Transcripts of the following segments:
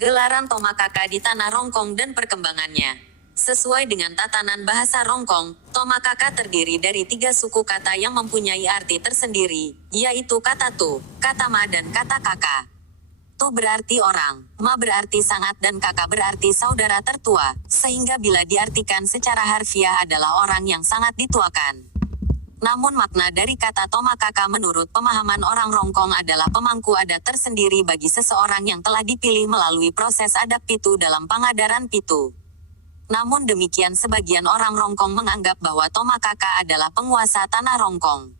Gelaran Tomakaka di Tanah Rongkong dan perkembangannya. Sesuai dengan tatanan bahasa Rongkong, Tomakaka terdiri dari 3 suku kata yang mempunyai arti tersendiri, yaitu kata tu, kata ma dan kata kaka. Tu berarti orang, ma berarti sangat dan kaka berarti saudara tertua, sehingga bila diartikan secara harfiah adalah orang yang sangat dituakan. Namun makna dari kata Tomakaka menurut pemahaman orang Rongkong adalah pemangku adat tersendiri bagi seseorang yang telah dipilih melalui proses adat pitu dalam pengadaran pitu. Namun demikian sebagian orang Rongkong menganggap bahwa Tomakaka adalah penguasa tanah Rongkong.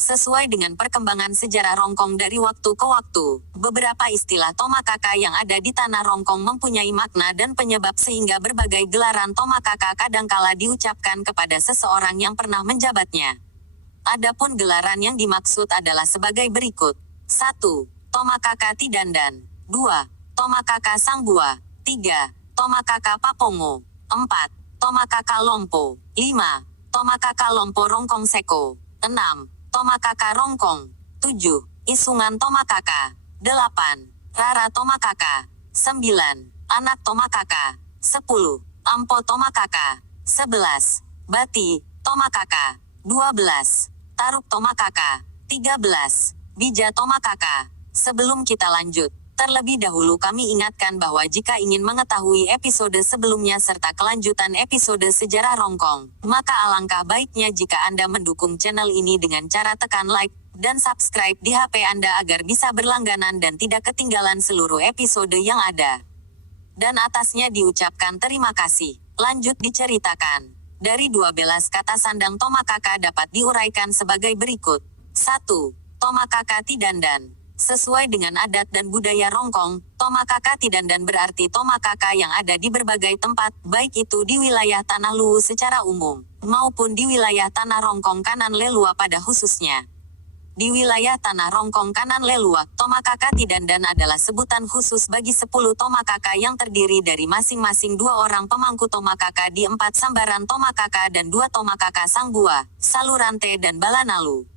Sesuai dengan perkembangan sejarah Rongkong dari waktu ke waktu, beberapa istilah Tomakaka yang ada di tanah Rongkong mempunyai makna dan penyebab sehingga berbagai gelaran Tomakaka kadangkala diucapkan kepada seseorang yang pernah menjabatnya. Adapun gelaran yang dimaksud adalah sebagai berikut. 1. Tomakaka Tidandan. 2. Tomakaka Sangbua. 3. Tomakaka Papongo. 4. Tomakaka Lompo. 5. Tomakaka Lompo Rongkong Seko. 6. Tomakaka Rongkong. 7. Isungan Tomakaka. 8. Rara Tomakaka. 9. Anak Tomakaka. 10. Ampo Tomakaka. 11. Bati Tomakaka. 12. Taruk Tomakaka. 13. Bija Tomakaka. Sebelum kita lanjut, terlebih dahulu kami ingatkan bahwa jika ingin mengetahui episode sebelumnya serta kelanjutan episode sejarah Rongkong, maka alangkah baiknya jika Anda mendukung channel ini dengan cara tekan like dan subscribe di HP Anda agar bisa berlangganan dan tidak ketinggalan seluruh episode yang ada. Dan atasnya diucapkan terima kasih. Lanjut diceritakan. Dari 12 kata sandang Tomakaka dapat diuraikan sebagai berikut. 1. Tomakaka Tidandan. Sesuai dengan adat dan budaya Rongkong, Tomakaka Tidandan berarti Tomakaka yang ada di berbagai tempat, baik itu di wilayah Tanah Luwu secara umum, maupun di wilayah Tanah Rongkong Kanan Lelua pada khususnya. Di wilayah Tanah Rongkong Kanan Lelua, Tomakaka Tidandan adalah sebutan khusus bagi 10 Tomakaka yang terdiri dari masing-masing 2 orang pemangku Tomakaka di 4 sambaran Tomakaka dan 2 Tomakaka Sangbua, Salurante dan Balanalu.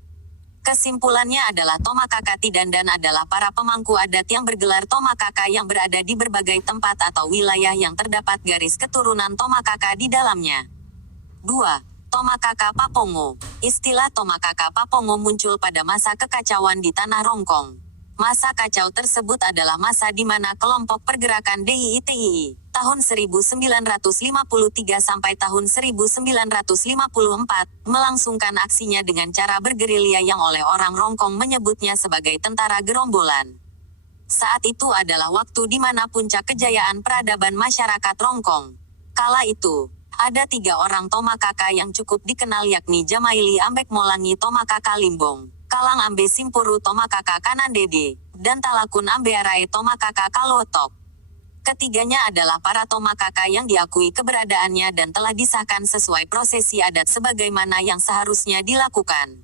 Kesimpulannya adalah Tomakaka Tidandan adalah para pemangku adat yang bergelar Tomakaka yang berada di berbagai tempat atau wilayah yang terdapat garis keturunan Tomakaka di dalamnya. 2. Tomakaka Papongo. Istilah Tomakaka Papongo muncul pada masa kekacauan di Tanah Rongkong. Masa kacau tersebut adalah masa di mana kelompok pergerakan DIITII tahun 1953 sampai tahun 1954 melangsungkan aksinya dengan cara bergerilya yang oleh orang Rongkong menyebutnya sebagai tentara gerombolan. Saat itu adalah waktu di mana puncak kejayaan peradaban masyarakat Rongkong. Kala itu, ada 3 orang Tomakaka yang cukup dikenal yakni Jamaili Ambek Molangi Tomakaka Limbong, Kalang Ambe Simpuru Tomakaka Kanandede, dan Talakun Ambe Arai Tomakaka Kalotok. Ketiganya adalah para Tomakaka yang diakui keberadaannya dan telah disahkan sesuai prosesi adat sebagaimana yang seharusnya dilakukan.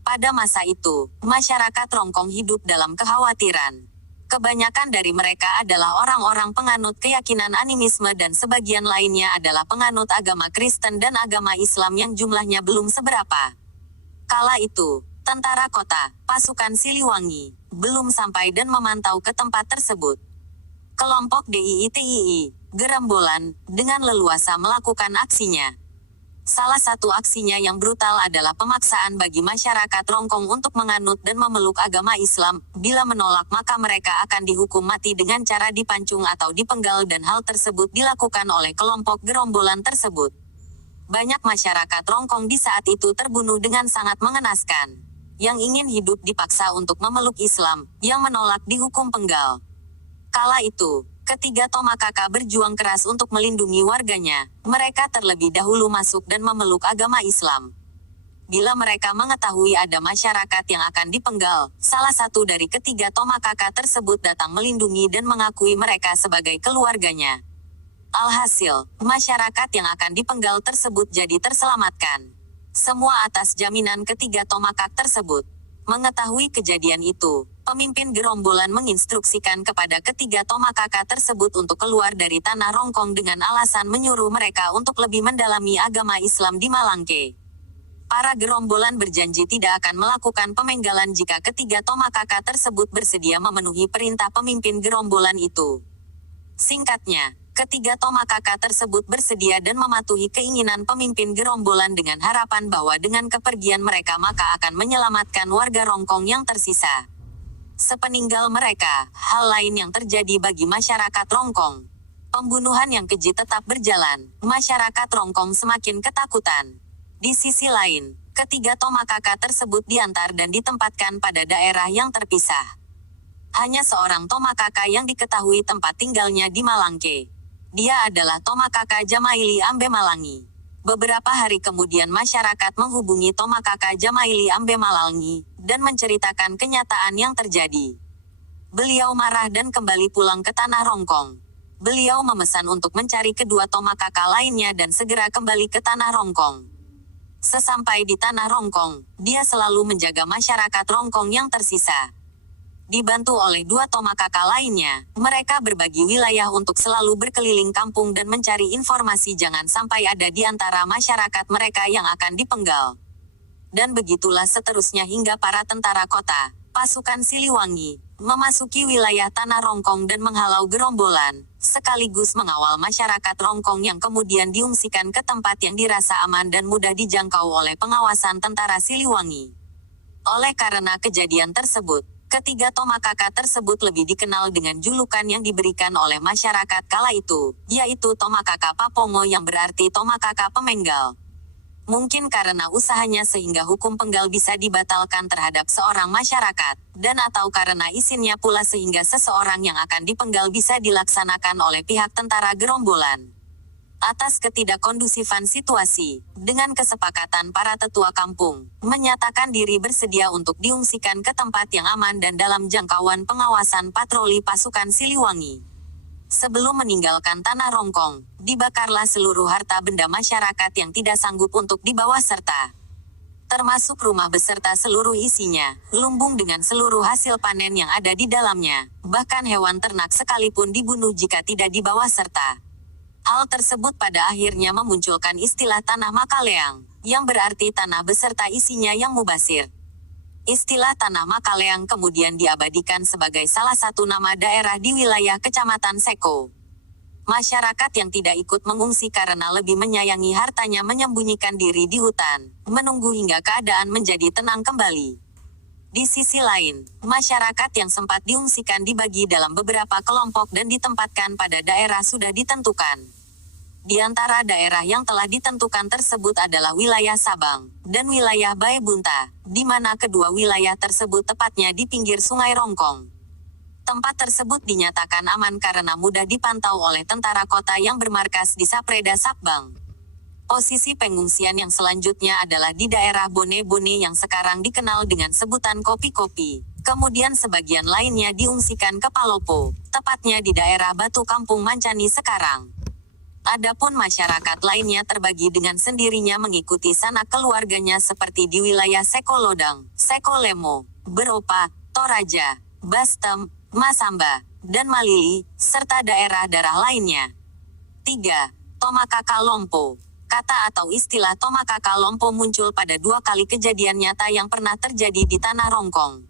Pada masa itu, masyarakat Rongkong hidup dalam kekhawatiran. Kebanyakan dari mereka adalah orang-orang penganut keyakinan animisme dan sebagian lainnya adalah penganut agama Kristen dan agama Islam yang jumlahnya belum seberapa. Kala itu, tentara kota, pasukan Siliwangi, belum sampai dan memantau ke tempat tersebut. Kelompok DIITII, gerombolan, dengan leluasa melakukan aksinya. Salah satu aksinya yang brutal adalah pemaksaan bagi masyarakat Rongkong untuk menganut dan memeluk agama Islam. Bila menolak maka mereka akan dihukum mati dengan cara dipancung atau dipenggal dan hal tersebut dilakukan oleh kelompok gerombolan tersebut. Banyak masyarakat Rongkong di saat itu terbunuh dengan sangat mengenaskan. Yang ingin hidup dipaksa untuk memeluk Islam, yang menolak dihukum penggal. Kala itu, ketiga Tomakaka berjuang keras untuk melindungi warganya. Mereka terlebih dahulu masuk dan memeluk agama Islam. Bila mereka mengetahui ada masyarakat yang akan dipenggal, salah satu dari ketiga Tomakaka tersebut datang melindungi dan mengakui mereka sebagai keluarganya. Alhasil, masyarakat yang akan dipenggal tersebut jadi terselamatkan. Semua atas jaminan ketiga Tomakaka tersebut. Mengetahui kejadian itu, pemimpin gerombolan menginstruksikan kepada ketiga Tomakaka tersebut untuk keluar dari tanah Rongkong dengan alasan menyuruh mereka untuk lebih mendalami agama Islam di Malangke. Para gerombolan berjanji tidak akan melakukan pemenggalan jika ketiga Tomakaka tersebut bersedia memenuhi perintah pemimpin gerombolan itu. Singkatnya, ketiga Tomakaka tersebut bersedia dan mematuhi keinginan pemimpin gerombolan dengan harapan bahwa dengan kepergian mereka maka akan menyelamatkan warga Rongkong yang tersisa. Sepeninggal mereka, hal lain yang terjadi bagi masyarakat Rongkong. Pembunuhan yang keji tetap berjalan, masyarakat Rongkong semakin ketakutan. Di sisi lain, ketiga Tomakaka tersebut diantar dan ditempatkan pada daerah yang terpisah. Hanya seorang Tomakaka yang diketahui tempat tinggalnya di Malangke. Dia adalah Tomakaka Jamaili Ambe Malangi. Beberapa hari kemudian masyarakat menghubungi Tomakaka Jamaili Ambe Malangi, dan menceritakan kenyataan yang terjadi. Beliau marah dan kembali pulang ke tanah Rongkong. Beliau memesan untuk mencari kedua Tomakaka lainnya dan segera kembali ke tanah Rongkong. Sesampai di tanah Rongkong, dia selalu menjaga masyarakat Rongkong yang tersisa. Dibantu oleh dua Tomakaka lainnya, mereka berbagi wilayah untuk selalu berkeliling kampung dan mencari informasi jangan sampai ada di antara masyarakat mereka yang akan dipenggal. Dan begitulah seterusnya hingga para tentara kota, pasukan Siliwangi, memasuki wilayah tanah Rongkong dan menghalau gerombolan, sekaligus mengawal masyarakat Rongkong yang kemudian diungsikan ke tempat yang dirasa aman dan mudah dijangkau oleh pengawasan tentara Siliwangi. Oleh karena kejadian tersebut, ketiga Tomakaka tersebut lebih dikenal dengan julukan yang diberikan oleh masyarakat kala itu, yaitu Tomakaka Papongo yang berarti Tomakaka Pemenggal. Mungkin karena usahanya sehingga hukum penggal bisa dibatalkan terhadap seorang masyarakat, dan atau karena izinnya pula sehingga seseorang yang akan dipenggal bisa dilaksanakan oleh pihak tentara gerombolan. Atas ketidakkondusifan situasi, dengan kesepakatan para tetua kampung, menyatakan diri bersedia untuk diungsikan ke tempat yang aman dan dalam jangkauan pengawasan patroli pasukan Siliwangi. Sebelum meninggalkan tanah Rongkong, dibakarlah seluruh harta benda masyarakat yang tidak sanggup untuk dibawa serta. Termasuk rumah beserta seluruh isinya, lumbung dengan seluruh hasil panen yang ada di dalamnya, bahkan hewan ternak sekalipun dibunuh jika tidak dibawa serta. Hal tersebut pada akhirnya memunculkan istilah tanah Makaleang, yang berarti tanah beserta isinya yang mubasir. Istilah tanah Makaleang kemudian diabadikan sebagai salah satu nama daerah di wilayah Kecamatan Seko. Masyarakat yang tidak ikut mengungsi karena lebih menyayangi hartanya menyembunyikan diri di hutan, menunggu hingga keadaan menjadi tenang kembali. Di sisi lain, masyarakat yang sempat diungsikan dibagi dalam beberapa kelompok dan ditempatkan pada daerah sudah ditentukan. Di antara daerah yang telah ditentukan tersebut adalah wilayah Sabang, dan wilayah Baebunta, di mana kedua wilayah tersebut tepatnya di pinggir Sungai Rongkong. Tempat tersebut dinyatakan aman karena mudah dipantau oleh tentara kota yang bermarkas di Sapreda Sabang. Posisi pengungsian yang selanjutnya adalah di daerah Bone-Bone yang sekarang dikenal dengan sebutan Kopi-Kopi. Kemudian sebagian lainnya diungsikan ke Palopo, tepatnya di daerah Batu Kampung Mancani sekarang. Adapun masyarakat lainnya terbagi dengan sendirinya mengikuti sanak keluarganya seperti di wilayah Sekolodang, Sekolemo, Beropa, Toraja, Bastem, Masamba, dan Malili, serta daerah darah lainnya. 3. Tomakaka Lompo. Kata atau istilah Tomakaka Lompo muncul pada dua kali kejadian nyata yang pernah terjadi di tanah Rongkong.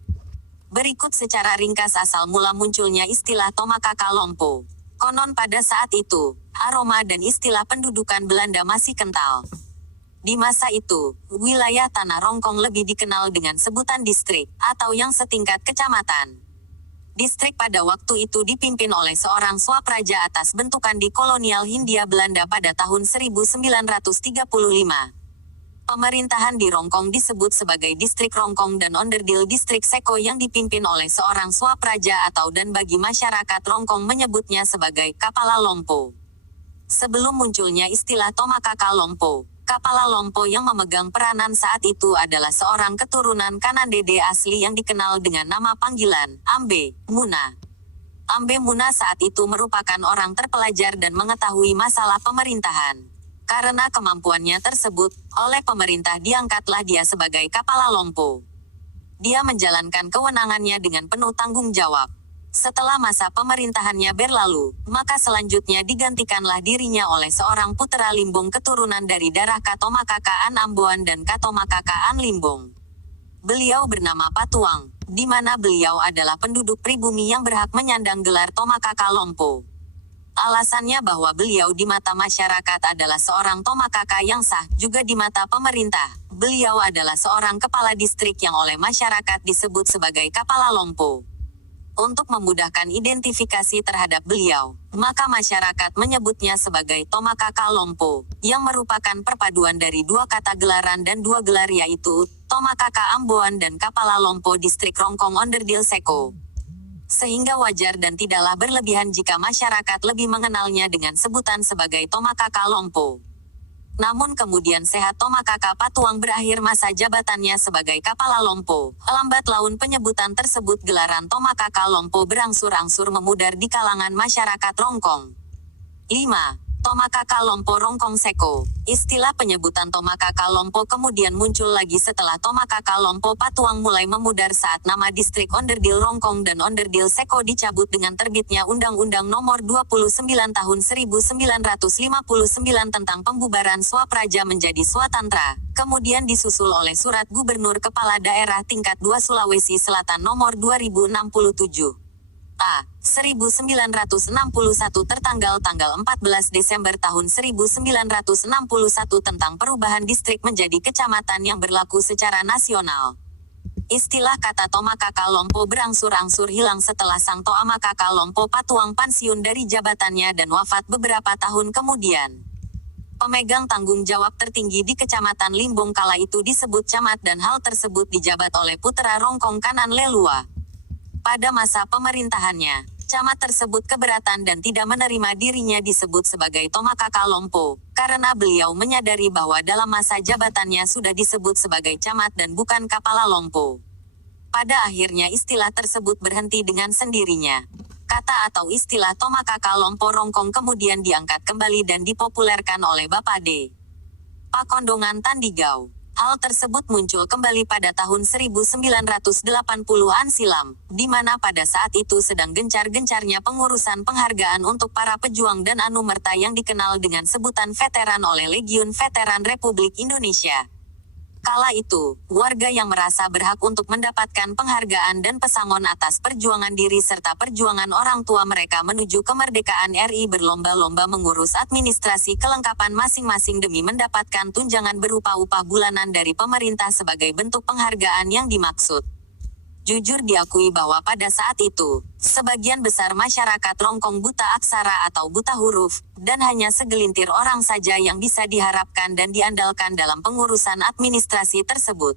Berikut secara ringkas asal mula munculnya istilah Tomakaka Lompo. Konon pada saat itu, aroma dan istilah pendudukan Belanda masih kental. Di masa itu, wilayah tanah Rongkong lebih dikenal dengan sebutan distrik, atau yang setingkat kecamatan. Distrik pada waktu itu dipimpin oleh seorang swapraja atas bentukan di kolonial Hindia Belanda pada tahun 1935. Pemerintahan di Rongkong disebut sebagai Distrik Rongkong dan Onderdil Distrik Seko yang dipimpin oleh seorang swapraja atau dan bagi masyarakat Rongkong menyebutnya sebagai Kapala Lompo. Sebelum munculnya istilah Tomakaka Lompo, Kapala Lompo yang memegang peranan saat itu adalah seorang keturunan Kanandede asli yang dikenal dengan nama panggilan Ambe Muna. Ambe Muna saat itu merupakan orang terpelajar dan mengetahui masalah pemerintahan. Karena kemampuannya tersebut, oleh pemerintah diangkatlah dia sebagai Kapala Lompo. Dia menjalankan kewenangannya dengan penuh tanggung jawab. Setelah masa pemerintahannya berlalu, maka selanjutnya digantikanlah dirinya oleh seorang putra Limbong keturunan dari darah Katomakaka An Amboan dan Katomakaka An Limbong. Beliau bernama Patuang, di mana beliau adalah penduduk pribumi yang berhak menyandang gelar Tomakaka Lompo. Alasannya bahwa beliau di mata masyarakat adalah seorang tomakaka yang sah, juga di mata pemerintah. Beliau adalah seorang kepala distrik yang oleh masyarakat disebut sebagai Kapala Lompo. Untuk memudahkan identifikasi terhadap beliau, maka masyarakat menyebutnya sebagai Tomakaka Lompo, yang merupakan perpaduan dari dua kata gelaran dan dua gelar yaitu, Tomakaka Amboan dan Kapala Lompo Distrik Rongkong Onderdil Seko. Sehingga wajar dan tidaklah berlebihan jika masyarakat lebih mengenalnya dengan sebutan sebagai Tomakaka Lompo. Namun kemudian sehat Tomakaka Patuang berakhir masa jabatannya sebagai Kapala Lompo. Lambat laun penyebutan tersebut gelaran Tomakaka Lompo berangsur-angsur memudar di kalangan masyarakat Rongkong. 5. Tomakaka Lompo Rongkong Seko. Istilah penyebutan Tomakaka Lompo kemudian muncul lagi setelah Tomakaka Lompo Patuang mulai memudar saat nama distrik Onderdil Rongkong dan Onderdil Seko dicabut dengan terbitnya Undang-Undang Nomor 29 Tahun 1959 tentang pembubaran Swapraja menjadi Swatantra, kemudian disusul oleh Surat Gubernur Kepala Daerah Tingkat 2 Sulawesi Selatan Nomor 2067. A. 1961 tertanggal tanggal 14 Desember tahun 1961 tentang perubahan distrik menjadi kecamatan yang berlaku secara nasional. Istilah kata Tomakaka Lompo berangsur-angsur hilang setelah Sang Toamakaka Lompo Patuang pensiun dari jabatannya dan wafat beberapa tahun kemudian. Pemegang tanggung jawab tertinggi di Kecamatan Limbong kala itu disebut camat dan hal tersebut dijabat oleh putra Rongkong Kanan Lelua. Pada masa pemerintahannya, camat tersebut keberatan dan tidak menerima dirinya disebut sebagai Tomakaka Lompo, karena beliau menyadari bahwa dalam masa jabatannya sudah disebut sebagai camat dan bukan Kapala Lompo. Pada akhirnya istilah tersebut berhenti dengan sendirinya. Kata atau istilah Tomakaka Lompo Rongkong kemudian diangkat kembali dan dipopulerkan oleh Bapak D. Pakondongan Tandigau. Hal tersebut muncul kembali pada tahun 1980-an silam, di mana pada saat itu sedang gencar-gencarnya pengurusan penghargaan untuk para pejuang dan anumerta yang dikenal dengan sebutan veteran oleh Legiun Veteran Republik Indonesia. Kala itu, warga yang merasa berhak untuk mendapatkan penghargaan dan pesangon atas perjuangan diri serta perjuangan orang tua mereka menuju kemerdekaan RI berlomba-lomba mengurus administrasi kelengkapan masing-masing demi mendapatkan tunjangan berupa upah bulanan dari pemerintah sebagai bentuk penghargaan yang dimaksud. Jujur diakui bahwa pada saat itu, sebagian besar masyarakat Rongkong buta aksara atau buta huruf, dan hanya segelintir orang saja yang bisa diharapkan dan diandalkan dalam pengurusan administrasi tersebut.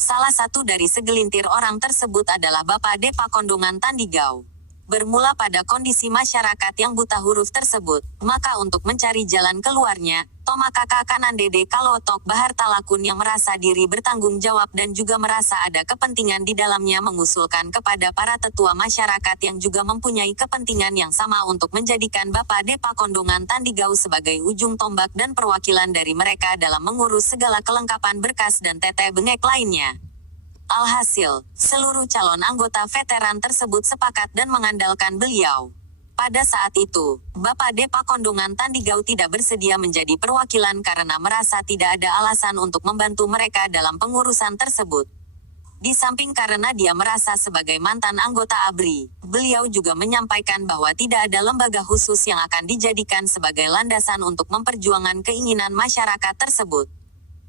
Salah satu dari segelintir orang tersebut adalah Bapak D. Pakondongan Tandigau. Bermula pada kondisi masyarakat yang buta huruf tersebut, maka untuk mencari jalan keluarnya, Tomakaka Kanan Dede Kalotok Bahar Talakun yang merasa diri bertanggung jawab dan juga merasa ada kepentingan di dalamnya mengusulkan kepada para tetua masyarakat yang juga mempunyai kepentingan yang sama untuk menjadikan Bapak D. Pakondongan Tandigau sebagai ujung tombak dan perwakilan dari mereka dalam mengurus segala kelengkapan berkas dan tete bengek lainnya. Alhasil, seluruh calon anggota veteran tersebut sepakat dan mengandalkan beliau. Pada saat itu, Bapak D. Pakondongan Tandigau tidak bersedia menjadi perwakilan karena merasa tidak ada alasan untuk membantu mereka dalam pengurusan tersebut. Di samping karena dia merasa sebagai mantan anggota ABRI, beliau juga menyampaikan bahwa tidak ada lembaga khusus yang akan dijadikan sebagai landasan untuk memperjuangkan keinginan masyarakat tersebut.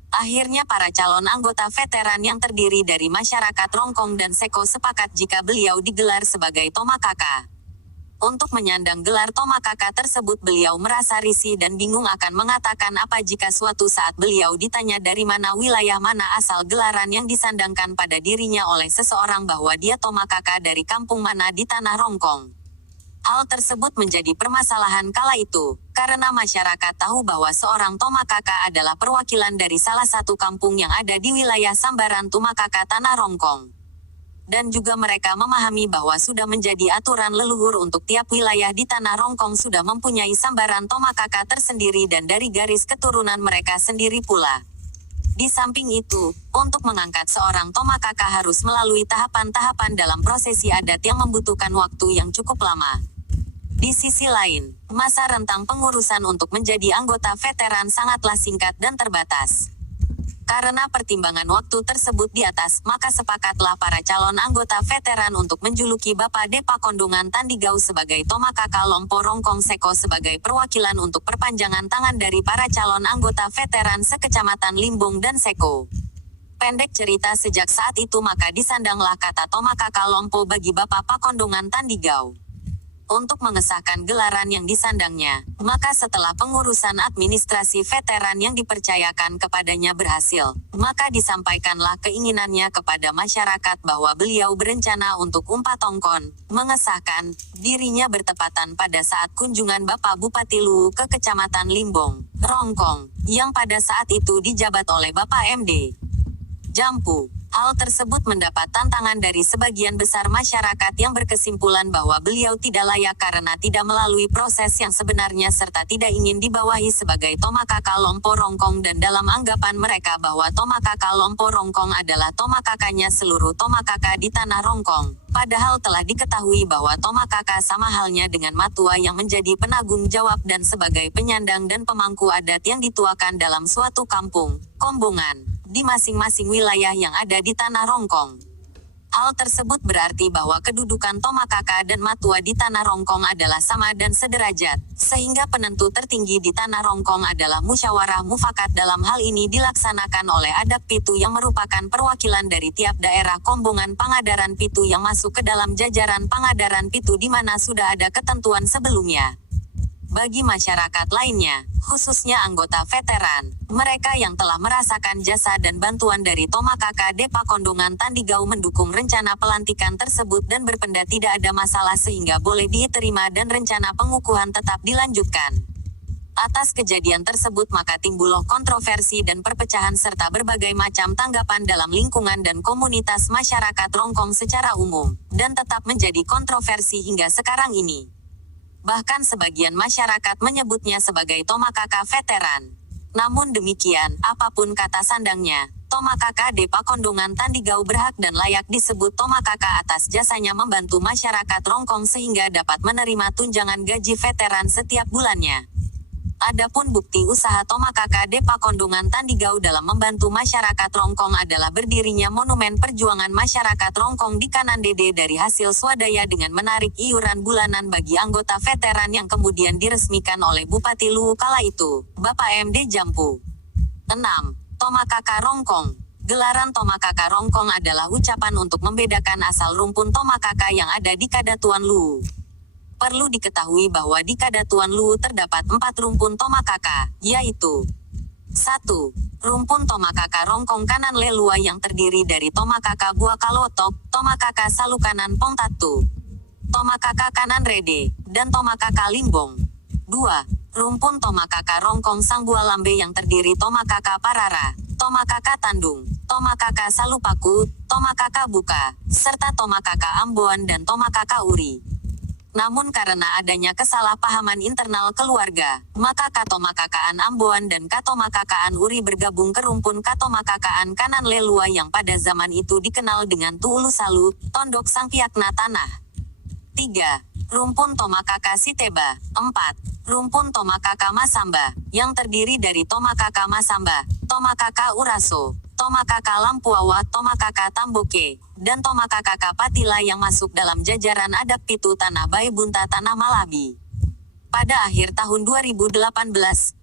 Akhirnya para calon anggota veteran yang terdiri dari masyarakat Rongkong dan Seko sepakat jika beliau digelar sebagai Tomakaka. Untuk menyandang gelar Tomakaka tersebut beliau merasa risih dan bingung akan mengatakan apa jika suatu saat beliau ditanya dari mana wilayah mana asal gelaran yang disandangkan pada dirinya oleh seseorang bahwa dia Tomakaka dari kampung mana di tanah Rongkong. Hal tersebut menjadi permasalahan kala itu, karena masyarakat tahu bahwa seorang Tomakaka adalah perwakilan dari salah satu kampung yang ada di wilayah Sambaran Tomakaka Tanah Rongkong. Dan juga mereka memahami bahwa sudah menjadi aturan leluhur untuk tiap wilayah di Tanah Rongkong sudah mempunyai Sambaran Tomakaka tersendiri dan dari garis keturunan mereka sendiri pula. Di samping itu, untuk mengangkat seorang Tomakaka harus melalui tahapan-tahapan dalam prosesi adat yang membutuhkan waktu yang cukup lama. Di sisi lain, masa rentang pengurusan untuk menjadi anggota veteran sangatlah singkat dan terbatas. Karena pertimbangan waktu tersebut di atas, maka sepakatlah para calon anggota veteran untuk menjuluki Bapak Depa Kondungan Tandigau sebagai Tomakaka Lompo Rongkong Seko sebagai perwakilan untuk perpanjangan tangan dari para calon anggota veteran sekecamatan Limbong dan Seko. Pendek cerita, sejak saat itu maka disandanglah kata Tomakaka Lompo bagi Bapak Pakondongan Tandigau. Untuk mengesahkan gelaran yang disandangnya, maka setelah pengurusan administrasi veteran yang dipercayakan kepadanya berhasil, maka disampaikanlah keinginannya kepada masyarakat bahwa beliau berencana untuk Umpatongkon, mengesahkan dirinya bertepatan pada saat kunjungan Bapak Bupati Luwu ke Kecamatan Limbong, Rongkong, yang pada saat itu dijabat oleh Bapak MD Jampu. Hal tersebut mendapat tantangan dari sebagian besar masyarakat yang berkesimpulan bahwa beliau tidak layak karena tidak melalui proses yang sebenarnya serta tidak ingin dibawahi sebagai Tomakaka Lompo Rongkong, dan dalam anggapan mereka bahwa Tomakaka Lompo Rongkong adalah tomakakanya seluruh tomakaka di tanah Rongkong. Padahal telah diketahui bahwa tomakaka sama halnya dengan matua yang menjadi penanggung jawab dan sebagai penyandang dan pemangku adat yang dituakan dalam suatu kampung, kombongan, di masing-masing wilayah yang ada di tanah Rongkong. Hal tersebut berarti bahwa kedudukan tomakaka dan matua di tanah Rongkong adalah sama dan sederajat, sehingga penentu tertinggi di tanah Rongkong adalah musyawarah mufakat. Dalam hal ini dilaksanakan oleh adat Pitu yang merupakan perwakilan dari tiap daerah kombongan Pangadaran Pitu yang masuk ke dalam jajaran Pangadaran Pitu di mana sudah ada ketentuan sebelumnya. Bagi masyarakat lainnya, khususnya anggota veteran, mereka yang telah merasakan jasa dan bantuan dari Tomakaka Depa Kondungan Tandigau mendukung rencana pelantikan tersebut dan berpendapat tidak ada masalah sehingga boleh diterima dan rencana pengukuhan tetap dilanjutkan. Atas kejadian tersebut maka timbullah kontroversi dan perpecahan serta berbagai macam tanggapan dalam lingkungan dan komunitas masyarakat Rongkong secara umum, dan tetap menjadi kontroversi hingga sekarang ini. Bahkan sebagian masyarakat menyebutnya sebagai Tomakaka veteran. Namun demikian, apapun kata sandangnya, Tomakaka Depa Kondungan Tandigau berhak dan layak disebut Tomakaka atas jasanya membantu masyarakat Rongkong sehingga dapat menerima tunjangan gaji veteran setiap bulannya. Adapun bukti usaha Tomakaka Depa Kondungan Tandigau dalam membantu masyarakat Rongkong adalah berdirinya Monumen Perjuangan Masyarakat Rongkong di Kanan Dede dari hasil swadaya dengan menarik iuran bulanan bagi anggota veteran yang kemudian diresmikan oleh Bupati Luwu kala itu, Bapak MD Jampu. 6. Tomakaka Rongkong. Gelaran Tomakaka Rongkong adalah ucapan untuk membedakan asal rumpun Tomakaka yang ada di Kadatuan Luwu. Perlu diketahui bahwa di Kadatuan Luwu terdapat 4 rumpun Tomakaka, yaitu 1. Rumpun Tomakaka Rongkong Kanan Lelua yang terdiri dari Tomakaka Bua Kalotok, Tomakaka Salukanan Pongtatu, Tomakaka Kanan Rede, dan Tomakaka Limbong. 2. Rumpun Tomakaka Rongkong Sangbua Lambe yang terdiri Tomakaka Parara, Tomakaka Tandung, Tomakaka Salupaku, Tomakaka Buka, serta Tomakaka Amboan dan Tomakaka Uri. Namun karena adanya kesalahpahaman internal keluarga, maka Katomakakaan Amboan dan Katomakakaan Uri bergabung ke rumpun Katomakakaan Kanan Lelua yang pada zaman itu dikenal dengan Tuulu Salu, Tondok Sang Piakna Tanah. 3. Rumpun Tomakaka Siteba. 4. Rumpun Tomakaka Masamba, yang terdiri dari Tomakaka Masamba, Tomakaka Uraso, Tomakaka Lampuawa, Tomakaka Tamboke, dan Tomakaka Patila yang masuk dalam jajaran adat Pitu Tanah Bae Bunta Tanah Malabi. Pada akhir tahun 2018,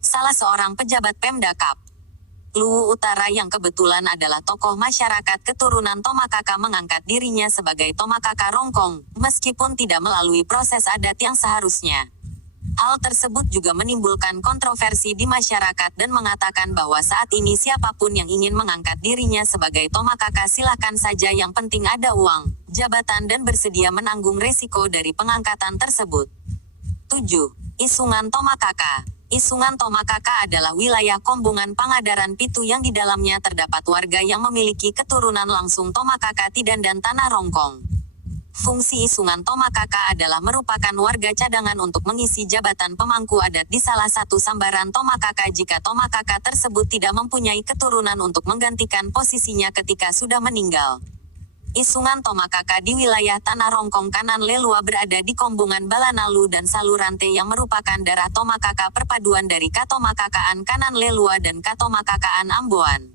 salah seorang pejabat Pemda Kap Luwu Utara yang kebetulan adalah tokoh masyarakat keturunan Tomakaka mengangkat dirinya sebagai Tomakaka Rongkong, meskipun tidak melalui proses adat yang seharusnya. Hal tersebut juga menimbulkan kontroversi di masyarakat dan mengatakan bahwa saat ini siapapun yang ingin mengangkat dirinya sebagai Tomakaka silakan saja, yang penting ada uang, jabatan dan bersedia menanggung resiko dari pengangkatan tersebut. 7. Isungan Tomakaka. Isungan Tomakaka adalah wilayah kombongan Pangadaran Pitu yang di dalamnya terdapat warga yang memiliki keturunan langsung Tomakaka Tidan dan Tanah Rongkong. Fungsi Isungan Tomakaka adalah merupakan warga cadangan untuk mengisi jabatan pemangku adat di salah satu sambaran Tomakaka jika Tomakaka tersebut tidak mempunyai keturunan untuk menggantikan posisinya ketika sudah meninggal. Isungan Tomakaka di wilayah Tanah Rongkong Kanan Lelua berada di kombongan Balanalu dan Salurante yang merupakan darah Tomakaka perpaduan dari Katomakakaan Kanan Lelua dan Katomakakaan Amboan.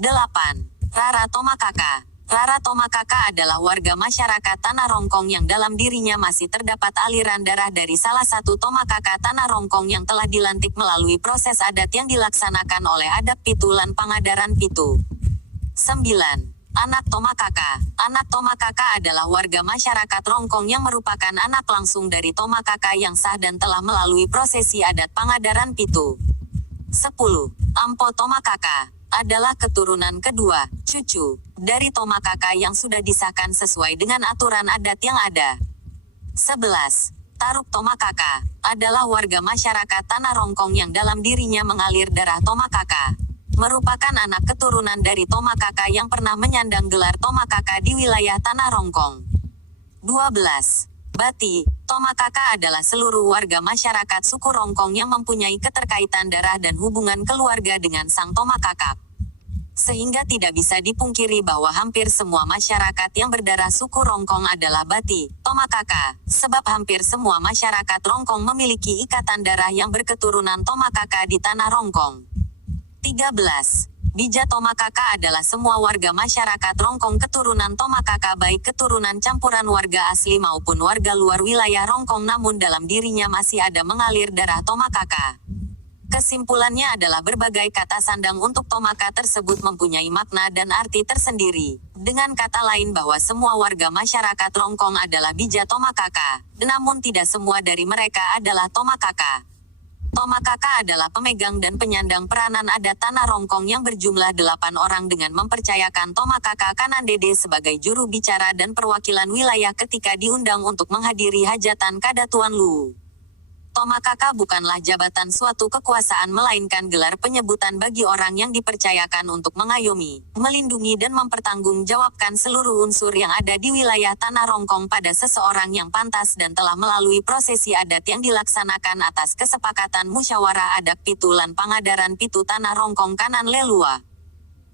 8. Rara Tomakaka. Rara Tomakaka adalah warga masyarakat Tanah Rongkong yang dalam dirinya masih terdapat aliran darah dari salah satu Tomakaka Tanah Rongkong yang telah dilantik melalui proses adat yang dilaksanakan oleh adat Pitu lan Pangadaran Pitu. 9. Anak Tomakaka. Anak Tomakaka adalah warga masyarakat Rongkong yang merupakan anak langsung dari Tomakaka yang sah dan telah melalui prosesi adat Pangadaran Pitu. 10. Ampo Tomakaka adalah keturunan kedua, cucu, dari Tomakaka yang sudah disahkan sesuai dengan aturan adat yang ada. 11. Taruk Tomakaka adalah warga masyarakat Tanah Rongkong yang dalam dirinya mengalir darah Tomakaka. Merupakan anak keturunan dari Tomakaka yang pernah menyandang gelar Tomakaka di wilayah Tanah Rongkong. 12. Bati. Tomakaka adalah seluruh warga masyarakat suku Rongkong yang mempunyai keterkaitan darah dan hubungan keluarga dengan sang Tomakaka. Sehingga tidak bisa dipungkiri bahwa hampir semua masyarakat yang berdarah suku Rongkong adalah Bati, Tomakaka, sebab hampir semua masyarakat Rongkong memiliki ikatan darah yang berketurunan Tomakaka di Tanah Rongkong. 13. Bija Tomakaka adalah semua warga masyarakat Rongkong keturunan Tomakaka baik keturunan campuran warga asli maupun warga luar wilayah Rongkong namun dalam dirinya masih ada mengalir darah Tomakaka. Kesimpulannya adalah berbagai kata sandang untuk Tomaka tersebut mempunyai makna dan arti tersendiri. Dengan kata lain bahwa semua warga masyarakat Rongkong adalah bija Tomakaka, namun tidak semua dari mereka adalah Tomakaka. Tomakaka adalah pemegang dan penyandang peranan adat Tanah Rongkong yang berjumlah 8 orang dengan mempercayakan Tomakaka Kanandede sebagai juru bicara dan perwakilan wilayah ketika diundang untuk menghadiri hajatan Kadatuan Luwu. Tomakaka bukanlah jabatan suatu kekuasaan melainkan gelar penyebutan bagi orang yang dipercayakan untuk mengayomi, melindungi dan mempertanggungjawabkan seluruh unsur yang ada di wilayah Tanah Rongkong pada seseorang yang pantas dan telah melalui prosesi adat yang dilaksanakan atas kesepakatan musyawarah adat Pitu lan Pangadaran Pitu Tanah Rongkong Kanan Lelua.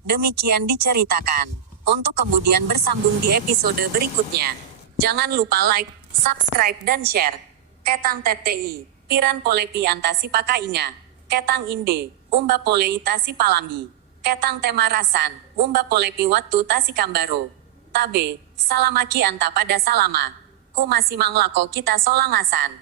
Demikian diceritakan. Untuk kemudian bersambung di episode berikutnya. Jangan lupa like, subscribe dan share. Ketang TTI, Piran Polepi Antasi Paka Inga, Ketang Inde, Umba Polei Tasi Palambi, Ketang Temarasan, Umba Polepi Watu Tasi Kambaro, Tabe, Salamaki Anta pada Salama, Kumasimang Lako Kita Solangasan.